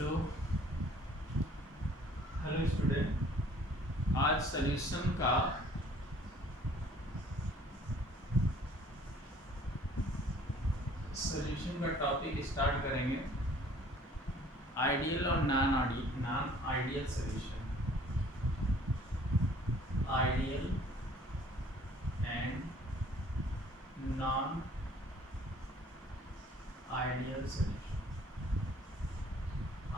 Hello hello student, आज solution का topic start करेंगे। आइडियल और non ideal solution, ideal and non ideal solution.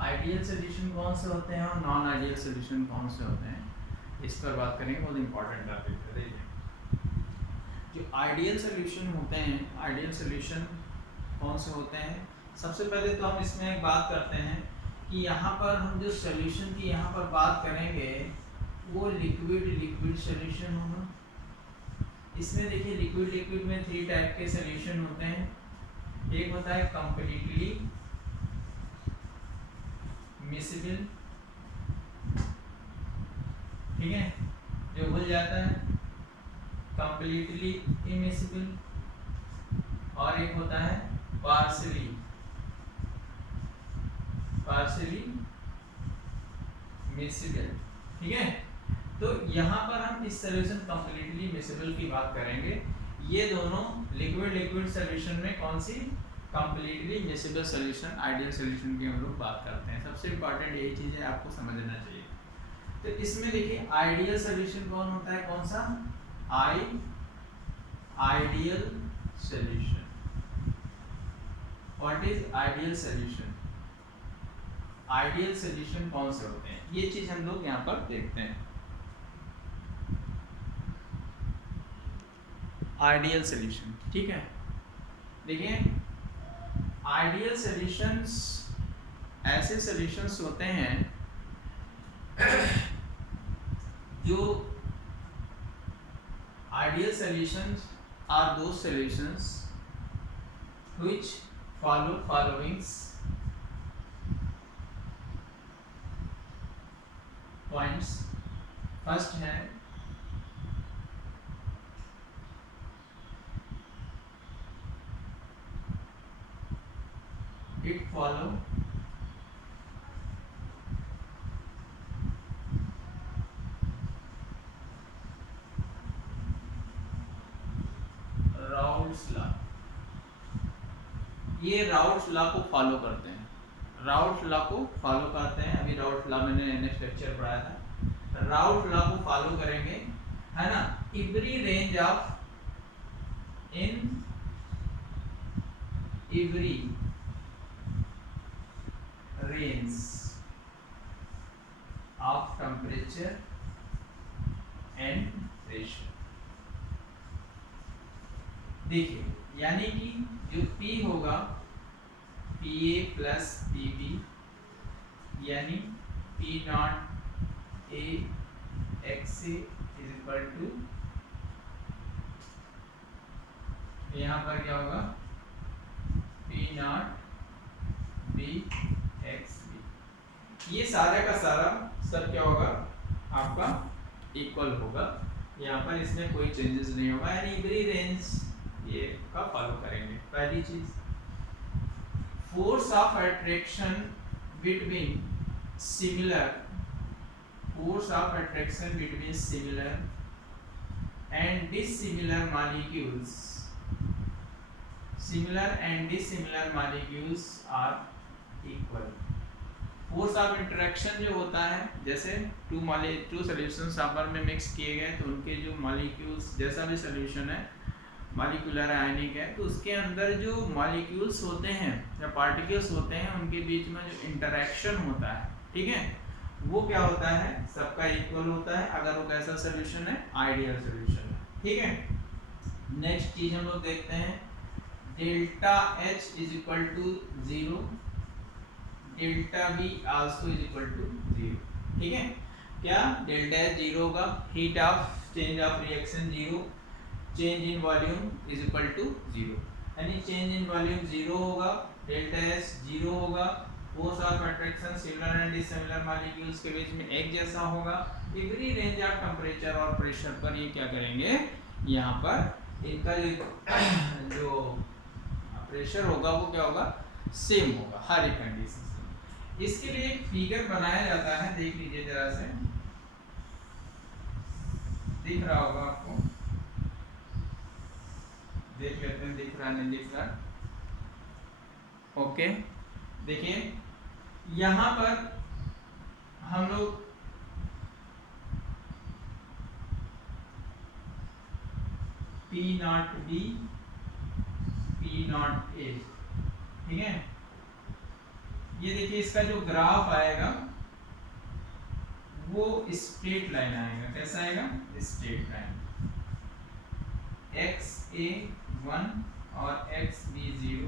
Ideal solution कौन से होते हैं और नॉन आइडियल सॉल्यूशन कौन से होते हैं, इस पर बात करेंगे। बहुत इंपॉर्टेंट टॉपिक है। देखिए, जो आइडियल सॉल्यूशन होते हैं, आइडियल सॉल्यूशन कौन से होते हैं। सबसे पहले तो हम इसमें एक बात करते हैं कि यहाँ पर हम जो सॉल्यूशन की यहाँ पर बात करेंगे वो लिक्विड सॉल्यूशन होगा। इसमें देखिए, लिक्विड में 3 टाइप के सॉल्यूशन होते हैं। एक होता है कंप्लीटली मिसिबल, ठीक है, जो भूल जाता है। कंप्लीटली इमिसिबल, और एक होता है पार्शली मिसिबल, ठीक है। तो यहाँ पर हम इस सॉल्यूशन कंप्लीटली मिसिबल की बात करेंगे। ये दोनों लिक्विड सॉल्यूशन में कौन सी completely miscible solution, ideal solution की हम लोग बात करते हैं। सबसे इंपॉर्टेंट यही चीज़ है, आपको समझना चाहिए। तो इसमें देखिए, आइडियल सॉल्यूशन कौन होता है, कौन सा ideal solution. What is ideal solution? Ideal solution कौन से होते हैं, ये चीज हम लोग यहाँ पर देखते हैं। आइडियल सॉल्यूशन, ठीक है। देखिए, आइडियल सॉल्यूशंस ऐसे सॉल्यूशंस होते हैं जो ideal solutions are those solutions which follow followings points. First है इट फॉलो राउल्ट्स लॉ। ये राउल्ट्स लॉ को फॉलो करते हैं, राउल्ट्स लॉ को फॉलो करते हैं। अभी राउल्ट्स लॉ मैंने नेक्स्ट लेक्चर पढ़ाया था। राउल्ट्स लॉ को फॉलो करेंगे, है ना। Every range of every range of temperature and pressure। देखिए, यानी कि जो P होगा PA प्लस PB, यानी P not A XA is equal to, यहाँ पर क्या होगा, P नॉट B XB। ये सारा का सारा सब क्या होगा, आपका इक्वल होगा। यहाँ पर इसमें कोई चेंजेस नहीं होगा, यानी एवरी रेंज ये का फॉलो करेंगे। पहली चीज, force of attraction between similar and dissimilar molecules, similar and dissimilar molecules are equal. Force of interaction जो होता है, जैसे टू सॉल्यूशंस आपस में मिक्स किए गए तो उनके जो मॉलिक्यूल्स, जैसा भी सॉल्यूशन है मॉलिक्यूलर आयनिक है, तो उसके अंदर जो मॉलिक्यूल्स होते हैं या पार्टिकल्स होते हैं, उनके बीच में जो इंटरेक्शन होता है, ठीक है, वो क्या होता है, सबका इक्वल होता है। अगर वो कैसा सॉल्यूशन है, आइडियल सॉल्यूशन है, ठीक है। नेक्स्ट चीज हम लोग देखते हैं, delta H is equal to 0, delta B also is equal to 0, ठीक है। क्या डेल्टा H 0 होगा, heat of change of reaction 0, change in volume is equal to 0, यानी चेंज इन वॉल्यूम 0 होगा, डेल्टा S 0 होगा। Force of attraction similar and dissimilar molecules के बीच में एक जैसा होगा। एवरी रेंज ऑफ टेम्परेचर और प्रेशर पर ये क्या करेंगे, यहाँ पर इनका जो प्रेशर होगा वो क्या होगा, सेम होगा हर एक कंडीशन में। इसके लिए एक फिगर बनाया जाता है, देख लीजिए जरा से, दिख रहा होगा आपको, देख लेते हैं दिख रहा नहीं दिख रहा। ओके, देखिए यहाँ पर हम लोग P0B P0A, ठीक है। ये देखिए इसका जो ग्राफ आएगा वो स्ट्रेट लाइन आएगा। कैसा आएगा? Straight line. XA1 और XB0,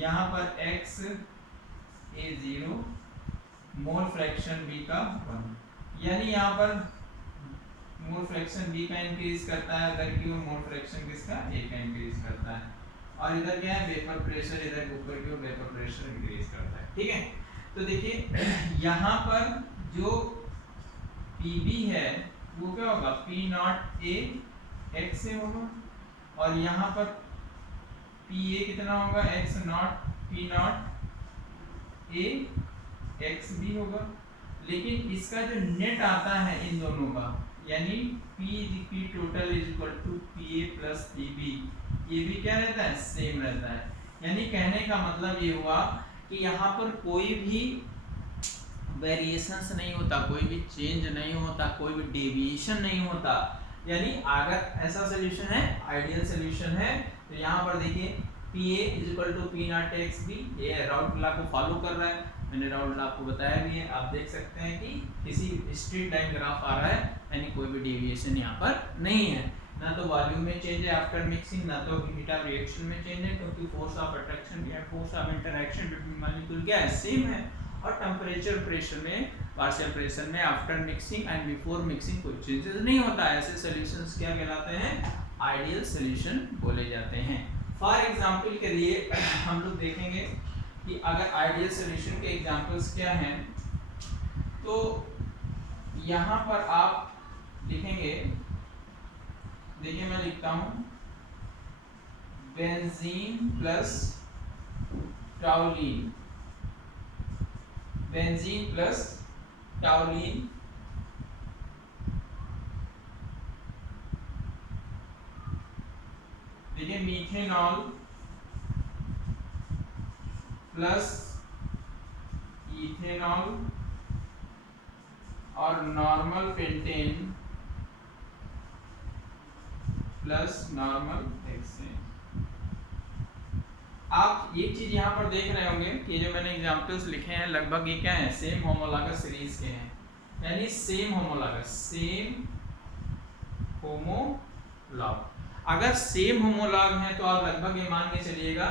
यहाँ पर XA0 मोल फ्रैक्शन B का 1, यानी यहाँ पर मोल फ्रैक्शन B का इंक्रीज करता है, इधर की ओर मोल फ्रैक्शन किसका? A का इंक्रीज करता है। और इधर क्या है? वेपर प्रेशर, इधर ऊपर की ओर वेपर प्रेशर इंक्रीज करता है, ठीक है। तो देखिए यहाँ पर जो PB है वो क्या होगा? P0A X से होगा, और यहाँ पर PA कितना होगा? X0 P0A XB होगा। लेकिन इसका जो नेट आता है इन दोनों का, यानी P total is equal to PA plus PB, ये भी क्या रहता है? सेम रहता है। यानी कहने का मतलब ये हुआ कि यहाँ पर कोई भी वेरिएशंस नहीं होता, कोई भी चेंज नहीं होता, कोई भी डेविएशन नहीं होता। यानी अगर ऐसा सोल्यूशन है, आइडियल सोल्यूशन है, तो यहाँ पर देखिए PA is equal to P0XB, ये राउट लॉ को फॉलो कर रहा है। मैंने राउट लॉ आपको बताया भी है, आप देख सकते हैं कि किसी स्ट्रेट लाइन ग्राफ आ रहा है, यानी कोई भी डेविएशन यहाँ पर नहीं है। ना तो वॉल्यूम में चेंज है आफ्टर मिक्सिंग, ना तो हीट ऑफ रिएक्शन में चेंज है, क्योंकि फोर्स ऑफ अट्रैक्शन या force of interaction between molecule क्या है? सेम है। और टेम्परेचर प्रेशर में, पार्शियल प्रेशर में after mixing and before mixing कोई चेंजेस नहीं होता है। ऐसे सॉल्यूशंस क्या कहलाते हैं? आइडियल सॉल्यूशन बोले जाते हैं। फॉर एग्जांपल के लिए हम लोग देखेंगे कि अगर आइडियल सॉल्यूशन के एग्जांपल्स क्या हैं, तो यहाँ पर आप लिखेंगे, देखिए मैं लिखता हूँ बेंजीन प्लस टाउलिन, बेंजीन प्लस टाउलिन देखिए मीथेनॉल प्लस इथेनॉल और normal pentane plus normal hexane. आप ये चीज यहाँ पर देख रहे होंगे कि जो मैंने एग्जांपल्स लिखे हैं लगभग ये क्या है? सेम होमोलॉगस सीरीज के हैं, यानी सेम होमोलॉगस, सेम होमोलॉग। अगर सेम होमोलॉग है तो आप लगभग ये मान के चलिएगा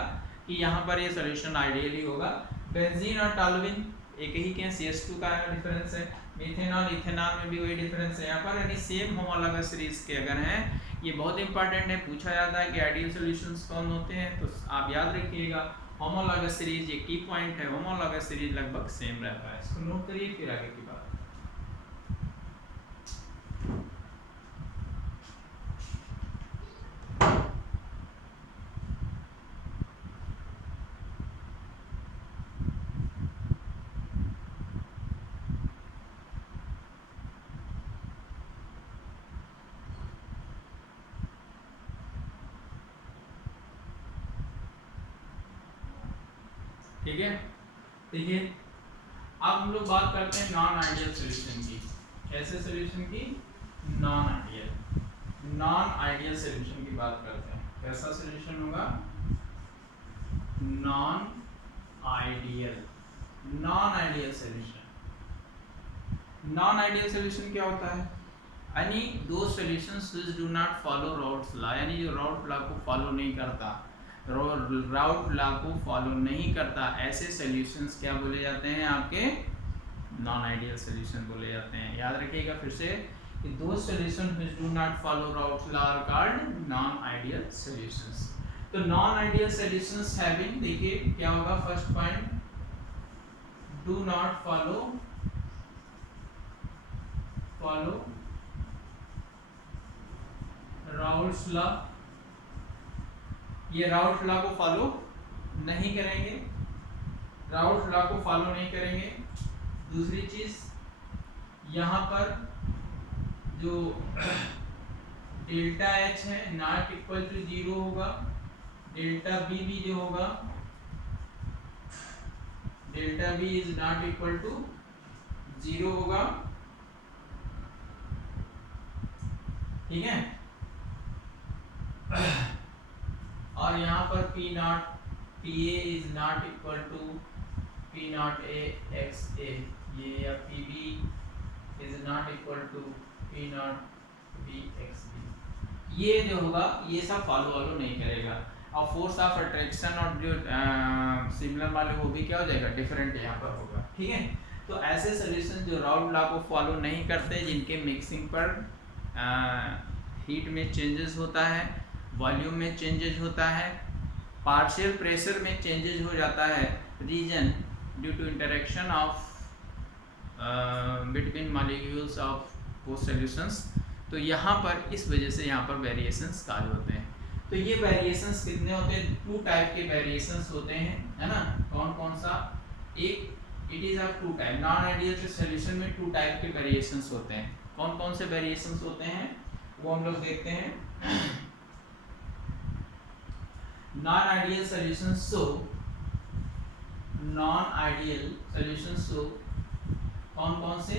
कि यहाँ पर ये सॉल्यूशन आइडियली होगा। बेंजीन और टॉल्यूइन एक ही के, CH2 का डिफरेंस है, मीथेनॉल इथेनॉल में भी वही डिफरेंस है यहाँ पर, यानी सेम होमोलॉगस सीरीज के अगर हैं। ये बहुत इंपॉर्टेंट है, पूछा जाता है कि आइडियल सॉल्यूशंस कौन होते हैं, तो आप याद रखिएगा होमोलॉगस सीरीज, ये की पॉइंट है, होमोलॉगस सीरीज लगभग सेम रहता है। इसको नोट करिए, फिर आगे की बात। ठीक है, देखिए अब हम लोग बात करते हैं नॉन आइडियल सॉल्यूशन की। कैसे सॉल्यूशन की? नॉन आइडियल सॉल्यूशन की बात करते हैं। कैसा सॉल्यूशन होगा? Non ideal solution. Non ideal solution क्या होता है? यानी दो solutions which do not follow Raoult's law, यानी जो राउट लॉ को फॉलो नहीं करता, राउट लॉ को फॉलो नहीं करता, ऐसे सॉल्यूशंस क्या बोले जाते हैं? आपके नॉन आइडियल सॉल्यूशन बोले जाते हैं। याद रखिएगा फिर से कि दो solutions which do not follow Raoult law are called non ideal solutions. तो नॉन आइडियल सॉल्यूशंस हैविंग, देखिए क्या होगा? First point, do not follow Raoult's law, ये राउट लॉ को फॉलो नहीं करेंगे। राउल्ट लॉ को फॉलो नहीं करेंगे। दूसरी चीज यहाँ पर जो डेल्टा एच है नॉट इक्वल टू 0 होगा, डेल्टा बी भी जो होगा delta B is not equal to 0 होगा, ठीक है। और यहाँ पर P naught P A is not equal to P naught A X A, ये या P B is not equal to P naught B X B, ये जो होगा ये सब फॉलो नहीं करेगा। और फोर्स ऑफ अट्रैक्शन और जो सिमिलर वाले वो भी क्या हो जाएगा, डिफरेंट यहाँ पर होगा, ठीक है। तो ऐसे सॉल्यूशन जो राउल्ट लॉ को फॉलो नहीं करते, जिनके मिक्सिंग पर हीट में चेंजेस होता है, वॉल्यूम में चेंजेस होता है, पार्शियल प्रेशर में चेंजेस हो जाता है, reason due to interaction of between molecules of both solutions, तो यहाँ पर इस वजह से यहाँ पर वेरिएशंस काज होते हैं। तो ये वेरिएशंस कितने होते हैं, 2 टाइप के वेरिएशंस होते हैं, है ना। कौन कौन सा, एक it is of 2 type, non ideal solution में 2 टाइप के वेरिएशंस होते हैं। कौन कौन से वेरिएशंस होते हैं वो हम लोग देखते हैं। नॉन आइडियल सॉल्यूशंस सो, नॉन आइडियल सॉल्यूशंस सो कौन कौन से,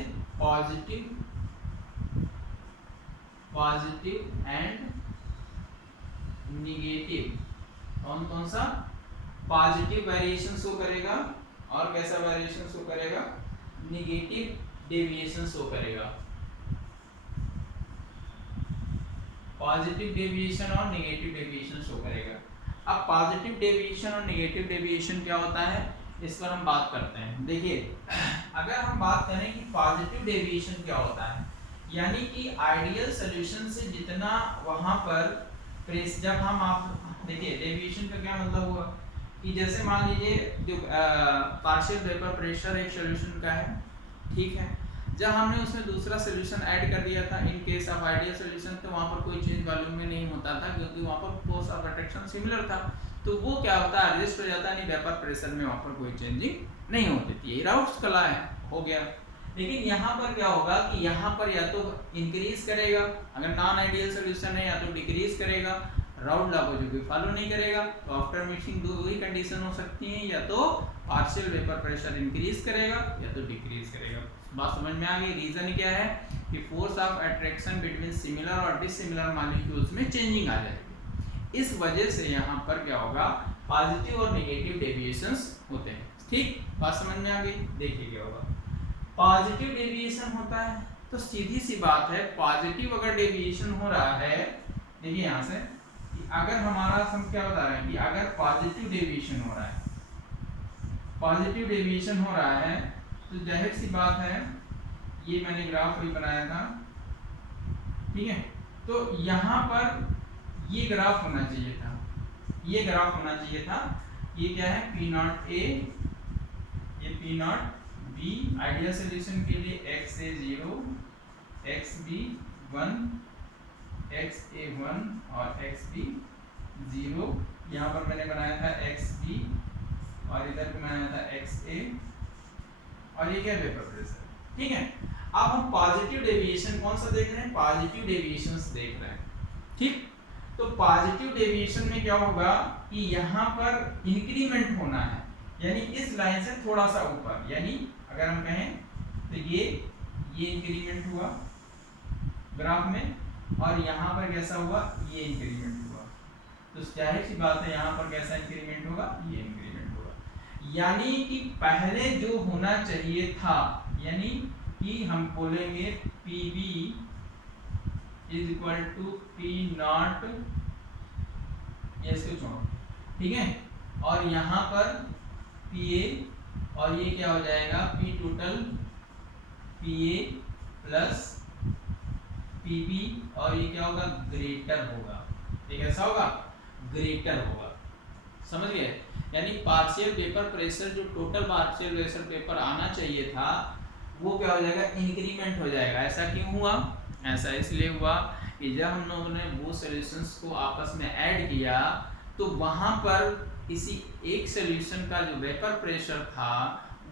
पॉजिटिव एंड निगेटिव। कौन कौन सा, पॉजिटिव वेरिएशन शो करेगा और कैसा वेरिएशन शो करेगा, निगेटिव डेविएशन शो करेगा। पॉजिटिव डेविएशन और नेगेटिव डेविएशन शो करेगा। अब पॉजिटिव डेविएशन और नेगेटिव डेविएशन क्या होता है, इस पर हम बात करते हैं। देखिए, अगर हम बात करें कि पॉजिटिव डेविएशन क्या होता है, यानी कि आइडियल सॉल्यूशन से जितना वहां पर प्रेस, जब हम आप देखिए डेविएशन का क्या मतलब हुआ कि जैसे मान लीजिए जो पार्शियल वेपर प्रेशर एक सॉल्यूशन का है, ठीक है, जब हमने उसमें दूसरा सॉल्यूशन ऐड कर दिया था in case of ideal solution, तो वहाँ पर कोई चेंज वॉल्यूम में नहीं होता था, क्योंकि वहाँ पर फोर्स ऑफ अट्रैक्शन सिमिलर था। तो वो क्या होता है, एडजस्ट हो जाता है, नहीं वेपर प्रेशर में वहाँ पर कोई चेंजिंग नहीं होती थी। ये राउल्ट्स लॉ है, हो गया। लेकिन यहाँ पर क्या होगा कि यहाँ पर या तो इंक्रीज करेगा, अगर नॉन आइडियल सॉल्यूशन है, या तो डिक्रीज करेगा। राउल्ट लॉ को जो भी फॉलो नहीं करेगा, तो आफ्टर मिक्सिंग दो ही कंडीशन हो सकती हैं, या तो पार्शियल वेपर प्रेशर इंक्रीज करेगा या तो डिक्रीज करेगा। बात समझ में आ गई। रीजन क्या है कि force of attraction between similar और डिसिमिलर मॉलिक्यूल्स में चेंजिंग आ जाएगी। इस वजह से यहाँ पर क्या होगा, पॉजिटिव और नेगेटिव डेविएशंस होते हैं। ठीक, बात समझ में आ गई। देखिए क्या होगा, पॉजिटिव डेविएशन होता है तो सीधी सी बात है, पॉजिटिव अगर डेविएशन हो रहा है, देखिए यहाँ से कि अगर हमारा हम क्या बता रहे हैं कि अगर पॉजिटिव डेविएशन हो रहा है, पॉजिटिव डेविएशन हो रहा है, तो जाहिर सी बात है, ये मैंने ग्राफ भी बनाया था, ठीक है, तो यहाँ पर ये ग्राफ होना चाहिए था, ये ग्राफ होना चाहिए था। ये क्या है, पी नॉट ए, ये P naught B, ideal solution के लिए एक्स ए 0, एक्स बी 1, एक्स ए 1 और एक्स बी 0। यहाँ पर मैंने बनाया था एक्स बी और इधर भी बनाया था एक्स ए, और ये क्या वेपर प्रेशर, ठीक है। अब हम पॉजिटिव डेविएशन कौन सा देख रहे हैं, पॉजिटिव डेविएशंस देख रहे हैं, ठीक। तो पॉजिटिव डेविएशन में क्या होगा कि यहाँ पर इंक्रीमेंट होना है, यानी इस लाइन से थोड़ा सा ऊपर, यानी अगर हम कहें तो ये इंक्रीमेंट हुआ ग्राफ में, और यहाँ पर कैसा हुआ, ये इंक्रीमेंट हुआ। तो जाहिर सी बात है यहाँ पर कैसा इंक्रीमेंट होगा, ये इंक्रीमेंट होगा। यानी कि पहले जो होना चाहिए था, यानी कि हम बोलेंगे PB is equal to P not, ये इसको छोड़ो, ठीक है, और यहाँ पर PA, और ये क्या हो जाएगा, P total PA plus PB, और ये क्या होगा, ग्रेटर होगा। ये कैसा होगा, ग्रेटर होगा, समझ गए। यानी पार्शियल वेपर प्रेशर, जो टोटल पार्शियल वेपर पेपर आना चाहिए था, वो क्या हो जाएगा, इंक्रीमेंट हो जाएगा। ऐसा क्यों हुआ, ऐसा इसलिए हुआ कि जब हम लोगों ने वो सॉल्यूशंस को आपस में ऐड किया, तो वहां पर किसी एक सॉल्यूशन का जो वेपर प्रेशर था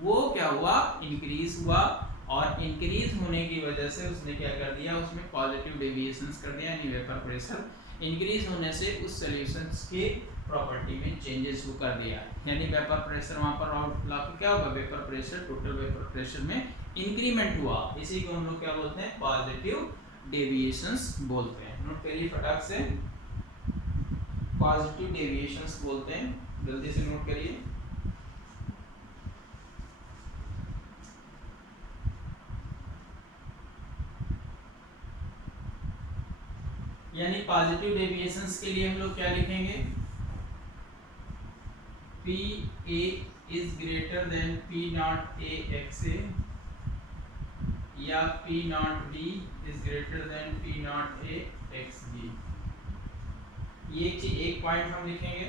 वो क्या हुआ, इंक्रीज हुआ, और इंक्रीज होने की वजह से उसने क्या कर दिया, उसमें पॉजिटिव डेविएशंस कर दिया, यानी वेपर प्रेशर इंक्रीज होने से उस सॉल्यूशंस के प्रॉपर्टी में चेंजेस को कर दिया, यानी वेपर प्रेशर वहां पर आउटफ्लो क्या होगा, vapour pressure, total vapour pressure में इंक्रीमेंट हुआ। इसी को हम लोग क्या बोलते हैं, पॉजिटिव डेविएशंस बोलते हैं। नोट करिए फटाक से, पॉजिटिव डेविएशंस बोलते हैं, जल्दी से नोट करिए। यानी पॉजिटिव डेविएशंस के लिए हम लोग क्या लिखेंगे, P A is greater than P naught A X A, या P naught B is greater than P naught A X B. ये एक पॉइंट हम लिखेंगे,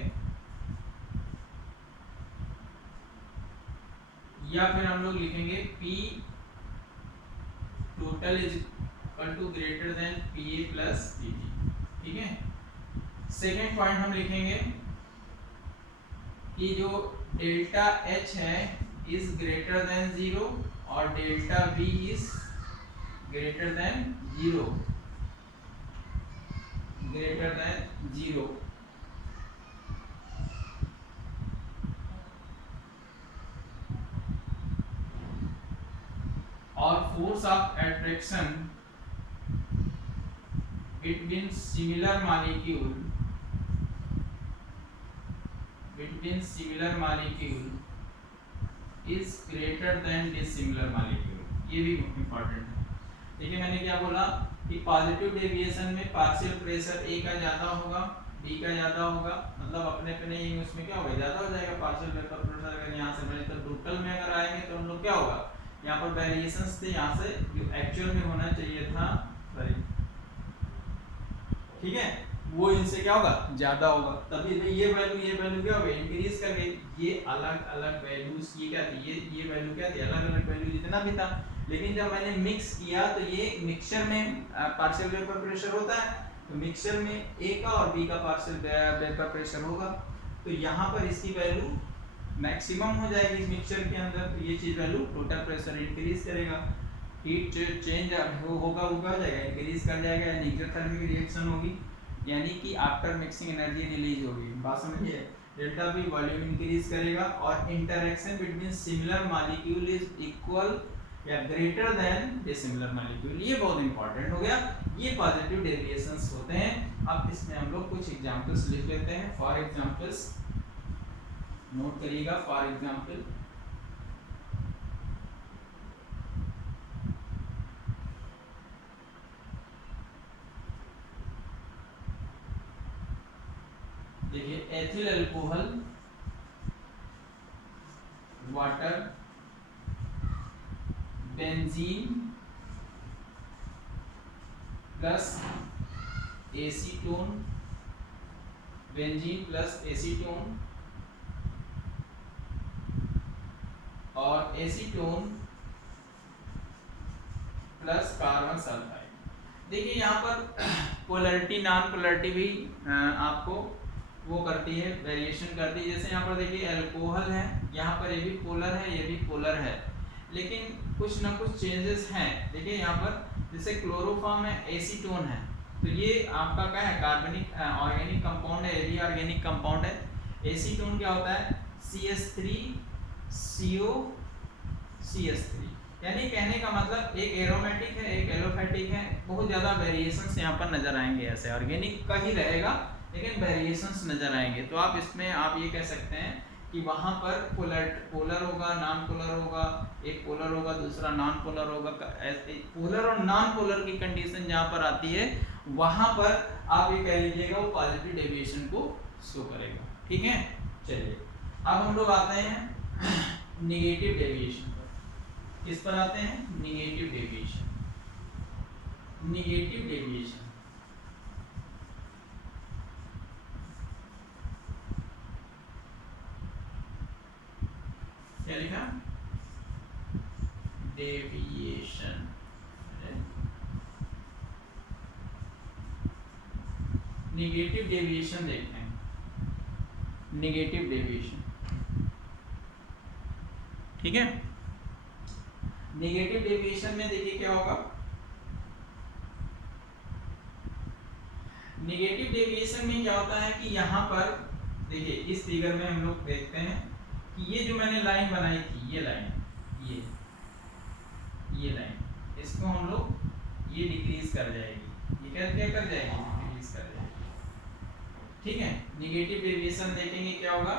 या फिर हम लोग लिखेंगे P total is equal to greater than P A plus P B. ठीक है, सेकेंड पॉइंट हम लिखेंगे कि जो डेल्टा एच है इज ग्रेटर देन 0 और delta V is greater than 0, greater than 0। और force of attraction between similar molecule is greater than dissimilar molecule। ये भी इम्पोर्टेंट है। देखिए मैंने क्या बोला कि पॉजिटिव डेविएशन में पार्शियल प्रेशर ए का ज्यादा होगा, बी का ज्यादा होगा, मतलब अपने पे नहीं, उसमें क्या होगा, ज्यादा हो जाएगा पार्शियल वेपर प्रेशर। अगर यहाँ से मैंने तो टोटल में अगर आएंगे तो हम लोग क्या होगा, यहाँ पर वेरिएशंस थे, यहाँ से जो एक्चुअल में होना चाहिए था, सॉरी ठीक है, वो इनसे क्या होगा, ज्यादा होगा, तभी ये वैल्यू क्या होगा, इंक्रीज कर गई। ये अलग अलग वैल्यूज की क्या थी, ये वैल्यू क्या थी, अलग अलग वैल्यू जितना भी था। लेकिन जब मैंने मिक्स किया तो ये मिक्सचर में पार्शियल वेपर प्रेशर होता है, तो मिक्सचर में ए का और बी का पार्शियल वेपर प्रेशर होगा, तो यहाँ पर इसकी वैल्यू मैक्सिमम हो जाएगी इस मिक्सचर के अंदर, तो ये चीज वैल्यू टोटल प्रेशर इंक्रीज करेगा, हीट चेंज होगा, वो क्या हो जाएगा, इंक्रीज कर जाएगा, यानी एक्सोथर्मिक रिएक्शन होगी, यानी कि आफ्टर मिक्सिंग एनर्जी रिलीज होगी। बात समझिए, डेल्टा वी वॉल्यूम इंक्रीज करेगा और interaction between similar molecule is equal या ग्रेटर देन डिसिमिलर मॉलिक्यूल। ये बहुत इंपॉर्टेंट हो गया, ये पॉजिटिव डेविएशंस होते हैं। अब इसमें हम लोग कुछ एग्जांपल्स लिख लेते हैं। फॉर एग्जांपल्स नोट करिएगा, फॉर एग्जांपल देखिए, ethyl alcohol, water, benzene plus acetone, benzene plus acetone और एसीटोन प्लस कार्बन सल्फाइड। देखिए यहाँ पर पोलैरिटी नॉन पोलैरिटी भी आपको वो करती है, वेरिएशन करती है। जैसे यहाँ पर देखिए अल्कोहल है, यहाँ पर ये भी पोलर है, ये भी पोलर है, लेकिन कुछ ना कुछ चेंजेस हैं। देखिए यहाँ पर जैसे क्लोरोफॉर्म है, एसीटोन है, तो ये आपका क्या है, कार्बनिक ऑर्गेनिक कंपाउंड है, ये भी ऑर्गेनिक कंपाउंड है। एसीटोन क्या होता है, CH3CO CH3, यानी कहने का मतलब एक एरोमेटिक है, एक एलोफेटिक है। बहुत ज़्यादा वेरिएशंस यहाँ पर नजर आएंगे, ऐसे ऑर्गेनिक का ही रहेगा लेकिन वेरिएशंस नजर आएंगे। तो आप इसमें आप ये कह सकते हैं कि वहाँ पर पोलर होगा, नॉन पोलर होगा, एक पोलर होगा, दूसरा नॉन पोलर होगा। पोलर और नॉन पोलर की कंडीशन जहाँ पर आती है वहाँ पर आप ये कह लीजिएगा वो पॉजिटिव डेविएशन को शो करेगा। ठीक है, चलिए अब हम लोग आते हैं नेगेटिव डेविएशन पर। किस पर आते हैं, नेगेटिव डेविएशन। नेगेटिव डेविएशन क्या लिखा, डेविएशन। नेगेटिव डेविएशन देखते हैं। Negative deviation. ठीक है, नेगेटिव डेविएशन में देखिए क्या होगा, नेगेटिव डेविएशन में क्या होता है कि यहाँ पर देखिए इस फिगर में हम लोग देखते हैं कि ये जो मैंने लाइन बनाई थी, ये लाइन, ये लाइन, इसको हम लोग ये डिक्रीज कर जाएगी, ये क्या कर जाएगी, डिक्रीज कर जाएगी। ठीक है, नेगेटिव डेविएशन देखेंगे क्या होगा,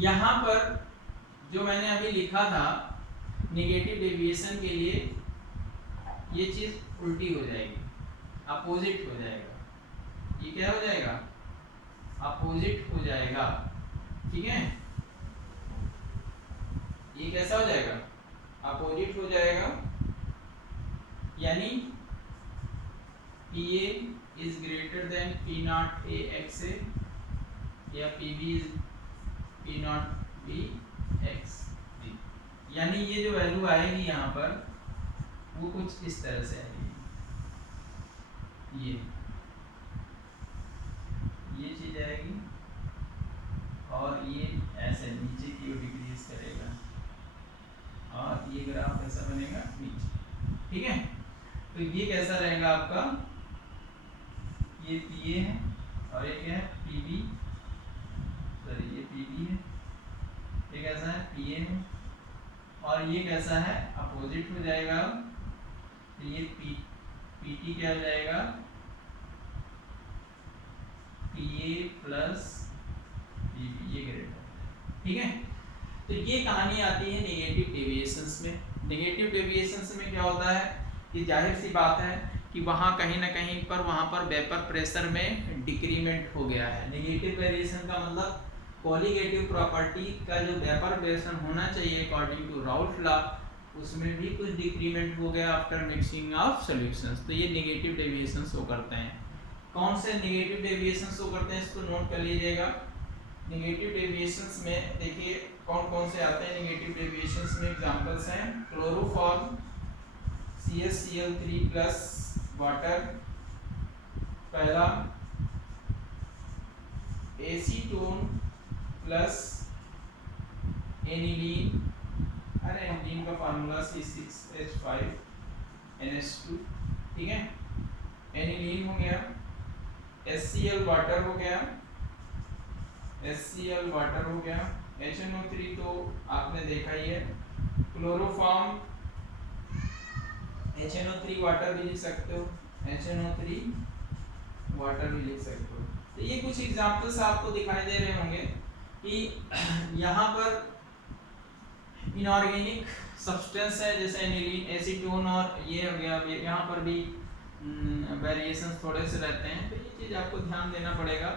यहाँ पर जो मैंने अभी लिखा था नेगेटिव डेविएशन के लिए, ये चीज उल्टी हो जाएगी, अपोजिट हो जाएगा। ये क्या हो जाएगा, अपोजिट हो जाएगा। ठीक है, ये कैसा हो जाएगा, अपोजिट हो जाएगा, यानी PA is greater then P0 A XA या PB is P0 B XB, यानी ये जो वैल्यू आएगी यहाँ पर वो कुछ इस तरह से आएगी, ये चीज आएगी और ये ऐसे नीचे की ओर डिक्रीज करेगा और ये ग्राफ ऐसा बनेगा नीचे। ठीक है, तो ये कैसा रहेगा आपका, ये PA है और ये क्या है PB, सॉरी ये PB है, ये कैसा है PA है और ये कैसा है अपोजिट हो जाएगा, तो ये PT क्या हो जाएगा, PA प्लस PB, ये ग्रेटर। ठीक है, तो ये कहानी आती है नेगेटिव डेविएशंस में। नेगेटिव डेविएशंस में क्या होता है कि जाहिर सी बात है कि वहाँ कहीं ना कहीं पर वहाँ पर वेपर प्रेशर में डिक्रीमेंट हो गया है। नेगेटिव वेरिएशन का मतलब कोलिगेटिव प्रॉपर्टी का जो वेपर प्रेशर होना चाहिए अकॉर्डिंग टू राउल्फ लॉ, उसमें भी कुछ डिक्रीमेंट हो गया आफ्टर मिक्सिंग ऑफ सॉल्यूशंस। तो ये नेगेटिव डेविएशंस शो करते हैं। कौन से नेगेटिव डेविएशंस शो करते हैं, इसको नोट कर लीजिएगा। नेगेटिव डेविएशंस में देखिए कौन कौन से आते हैं नेगेटिव डेविएशंस में, एग्जांपल्स हैं क्लोरोफॉर्म CaCl3 प्लस वाटर, पहला एसीटोन प्लस एनिलीन, अरे एनिलीन का फार्मूला C6H5NH2। ठीक है, एनिलीन हो गया, HCl वाटर हो गया, HCl वाटर हो गया, HNO3 तो आपने देखा ही है, क्लोरोफॉर्म HNO3 वाटर भी लिख सकते हो, HNO3 वाटर भी लिख सकते हो। तो ये कुछ एग्जांपल्स आपको दिखाई दे रहे होंगे कि यहाँ पर इनऑर्गेनिक सब्सटेंस है जैसे एनिलीन, एसीटोन और ये हो गया, यहाँ पर भी वेरिएशंस थोड़े से रहते हैं। तो ये चीज़ आपको ध्यान देना पड़ेगा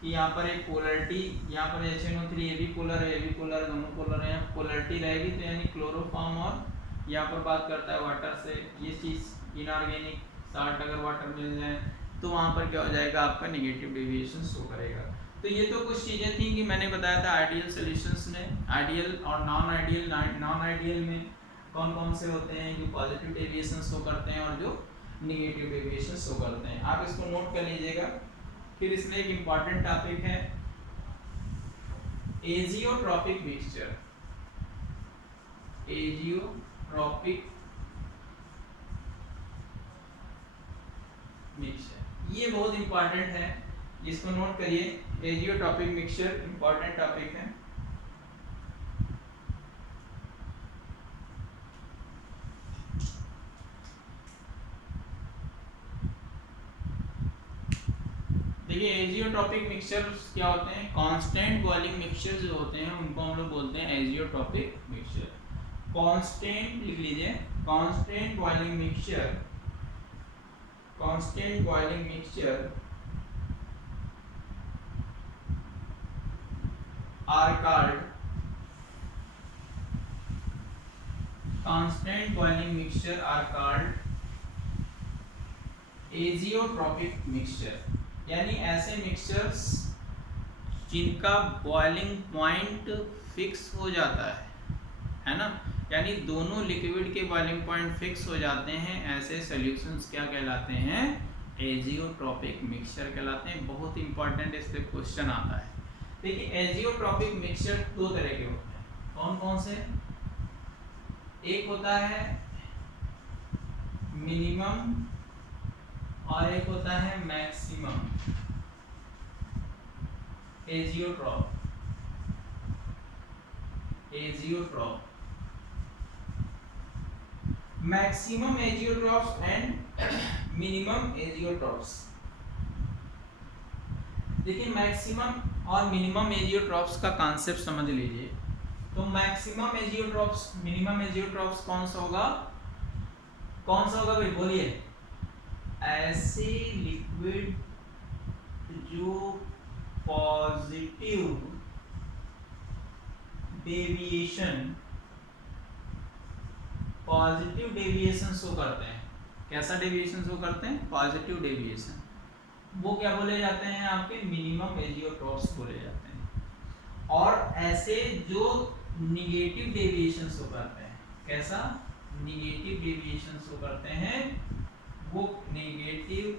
कि यहाँ पर एक पोलरिटी, यहाँ पर HNO3 ये भी पोलर है, ये भी पोलर, दोनों पोलर है, पोलरिटी रहेगी तो यानी क्लोरोफॉर्म, और यहाँ पर बात करता है वाटर से, ये चीज़ इनऑर्गेनिक साल्ट अगर वाटर मिल जाए तो वहाँ पर क्या हो जाएगा, आपका नेगेटिव डेविएशन शो करेगा। तो ये तो कुछ चीज़ें थी कि मैंने बताया था आइडियल सॉल्यूशंस में, आइडियल और नॉन आइडियल। नॉन आइडियल में कौन कौन से होते हैं जो पॉजिटिव डेविएशन शो करते हैं और जो नेगेटिव डेविएशन शो करते हैं, आप इसको नोट कर लीजिएगा। फिर इसमें एक इम्पॉर्टेंट टॉपिक है एजियोट्रॉपिक मिक्सचर। एजियोट्रॉपिक मिक्सचर ये बहुत इंपॉर्टेंट है, इसको नोट करिए। एजियोट्रॉपिक मिक्सचर इंपॉर्टेंट टॉपिक है। देखिए एजियोट्रॉपिक मिक्सचर्स क्या होते हैं, कांस्टेंट बॉइलिंग मिक्सचर जो होते हैं उनको हम लोग बोलते हैं एजियोट्रॉपिक मिक्सचर। कांस्टेंट लिख लीजिए, constant boiling mixture, constant boiling mixture are called constant boiling mixture are called azeotropic mixture, यानी ऐसे मिक्सचर्स जिनका बॉइलिंग पॉइंट फिक्स हो जाता है ना, यानी दोनों लिक्विड के बॉइलिंग पॉइंट फिक्स हो जाते हैं, ऐसे सॉल्यूशंस क्या कहलाते हैं, एजियोट्रॉपिक मिक्सचर कहलाते हैं। बहुत इंपॉर्टेंट इस पे क्वेश्चन आता है। देखिए एजियोट्रॉपिक मिक्सचर दो तरह के होते हैं, कौन कौन से? एक होता है मिनिमम और एक होता है maximum azeotrope. Maximum azeotropes and minimum azeotropes. देखिए मैक्सिमम और मिनिमम एजियोट्रॉप्स का कॉन्सेप्ट समझ लीजिए। तो मैक्सिमम एजियोट्रॉप्स, मिनिमम एजियोट्रॉप्स कौन सा होगा? कौन सा होगा भाई बोलिए? ऐसे लिक्विड जो पॉजिटिव डेविएशन शो करते हैं। कैसा डेविएशन शो करते हैं? Positive deviation. वो क्या बोले जाते हैं? आपके मिनिमम एजियोट्रॉप्स बोले जाते हैं। और ऐसे जो निगेटिव डेविएशन शो करते हैं, कैसा? निगेटिव डेविएशन शो करते हैं, वो निगेटिव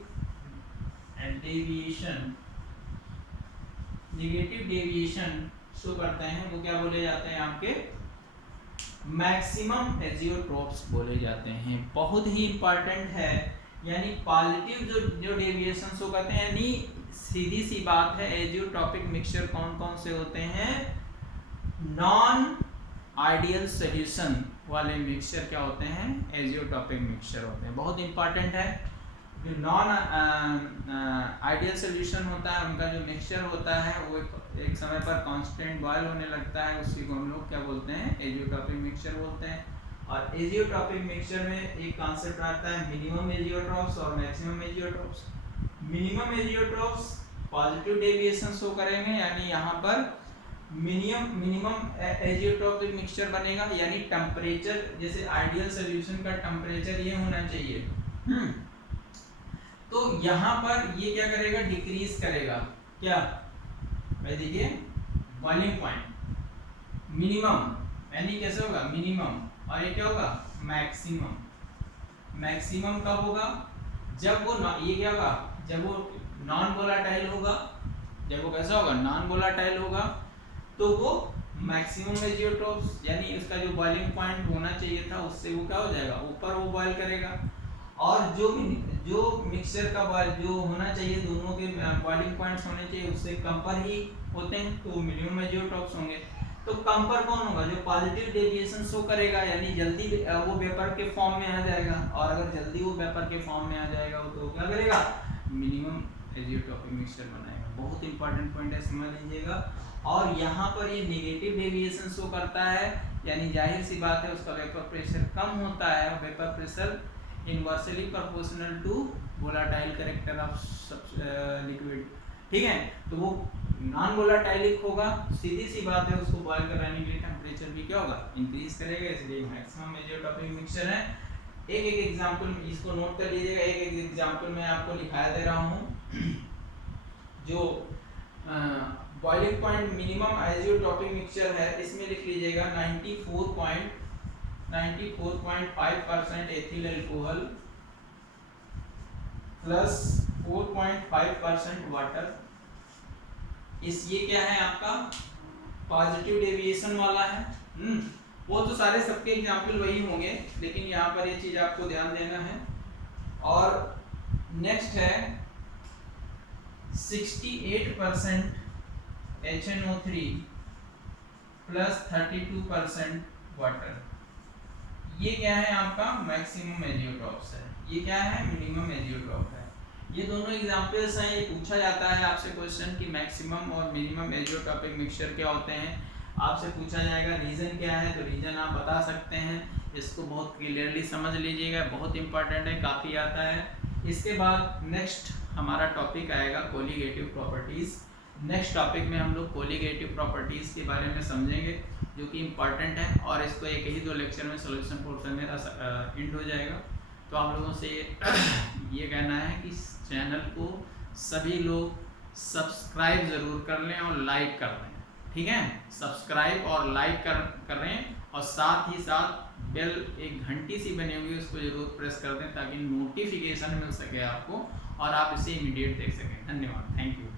डेविएशन शो करते हैं, वो क्या बोले जाते हैं? आपके मैक्सिमम एजियोट्रॉप्स बोले जाते हैं। बहुत ही इंपॉर्टेंट है। यानी पॉजिटिव जो डेविएशन शो करते हैं, यानी सीधी सी बात है, एजियोट्रॉपिक मिक्सचर कौन कौन से होते हैं? नॉन आइडियल सॉल्यूशन वाले मिक्सचर क्या होते हैं? एजियोट्रॉपिक मिक्सचर होते हैं। बहुत इंपॉर्टेंट है। जो नॉन आइडियल सॉल्यूशन होता है, उनका जो मिक्सचर होता है वो एक समय पर कांस्टेंट बॉयल होने लगता है, उसी को हम लोग क्या बोलते हैं? एजियोट्रॉपिक मिक्सचर बोलते हैं। और एजियोट्रॉपिक मिक्सचर में एक कॉन्सेप्ट आता है मिनिमम एजियोट्रॉप्स और maximum azeotropes. Minimum azeotropes positive deviation show करेंगे, यानी यहाँ पर मिनिमम एजियोट्रॉपिक मिक्सचर बनेगा। यानी टेम्परेचर, जैसे आइडियल सॉल्यूशन का टेम्परेचर ये होना चाहिए। तो यहाँ पर ये क्या करेगा? डिक्रीज करेगा। क्या भाई? देखिए बॉइलिंग पॉइंट मिनिमम, यानी कैसे होगा? मिनिमम। और ये क्या होगा? मैक्सिमम। मैक्सिमम कब होगा? जब वो ये क्या होगा? जब वो नॉन वोलाटाइल होगा। जब वो कैसा होगा? नॉन वोलाटाइल होगा, तो वो मैक्सिमम एजियोट्रॉप्स, यानी उसका जो बॉइलिंग पॉइंट होना चाहिए था उससे वो क्या हो जाएगा? ऊपर वो बॉयल करेगा। और जो मिक्सचर का बॉयल जो होना चाहिए, दोनों के बॉइलिंग पॉइंट्स होने चाहिए, उससे कम पर ही होते हैं, तो मिनिमम एजियोट्रॉप्स होंगे। तो कम पर कौन होगा? जो पॉजिटिव डेविएशन शो करेगा, यानी जल्दी वो वेपर के फॉर्म में आ जाएगा। और अगर जल्दी वो वेपर के फॉर्म में आ जाएगा तो क्या करेगा? मिनिमम एजियोट्रॉपिक मिक्सचर बनाएगा। बहुत इंपॉर्टेंट पॉइंट है, समझ लीजिएगा। और यहाँ पर ये नेगेटिव डेविएशन शो करता है, यानी जाहिर सी बात है उसका वेपर प्रेशर कम होता है। Vapour pressure inversely proportional to volatile character of liquid. ठीक है, तो वो नॉन वोलाटाइलिक होगा। सीधी सी बात है, उसको बॉयल कराने के लिए टेम्परेचर भी क्या होगा? इंक्रीज करेगा। इसलिए मैक्सिमम एजियोट्रॉपिक मिक्सचर है। एक एग्जांपल इसको नोट कर लीजिएगा। एक एग्जांपल मैं आपको दिखा दे रहा हूँ। जो boiling point minimum azeotropic mixture है, इसमें लिख लीजिएगा 94.5% एथिल अल्कोहल प्लस 4.5% वाटर। ये क्या है? आपका पॉजिटिव डेविएशन वाला है। वो तो सारे सबके एग्जाम्पल वही होंगे, लेकिन यहाँ पर ये चीज आपको ध्यान देना है। और नेक्स्ट है 68% HNO3 प्लस 32% वाटर। ये क्या है? आपका मैक्सिमम एजियोट्रॉप्स है। ये क्या है? मिनिमम एजियोट्रॉप है। ये दोनों एग्जांपल्स हैं। ये पूछा जाता है आपसे क्वेश्चन कि मैक्सिमम और मिनिमम एजियोट्रॉपिक मिक्सचर क्या होते हैं। आपसे पूछा जाएगा रीजन क्या है, तो रीजन आप बता सकते हैं। इसको बहुत क्लियरली समझ लीजिएगा, बहुत इंपॉर्टेंट है, काफ़ी आता है। इसके बाद नेक्स्ट हमारा टॉपिक आएगा कोलिगेटिव प्रॉपर्टीज़। नेक्स्ट टॉपिक में हम लोग कोलिगेटिव प्रॉपर्टीज़ के बारे में समझेंगे, जो कि इम्पॉर्टेंट है। और इसको एक ही 2 लेक्चर में सॉल्यूशन पोर्शन मेरा एंड हो जाएगा। तो आप लोगों से ये कहना है कि चैनल को सभी लोग सब्सक्राइब ज़रूर कर लें और लाइक कर लें। ठीक है, सब्सक्राइब और लाइक कर रहे हैं। और साथ ही साथ बेल एक घंटी सी बनी हुई है, उसको जरूर प्रेस कर दें ताकि नोटिफिकेशन मिल सके आपको। और आप इसे इमीडिएट देख सकें। धन्यवाद, थैंक यू।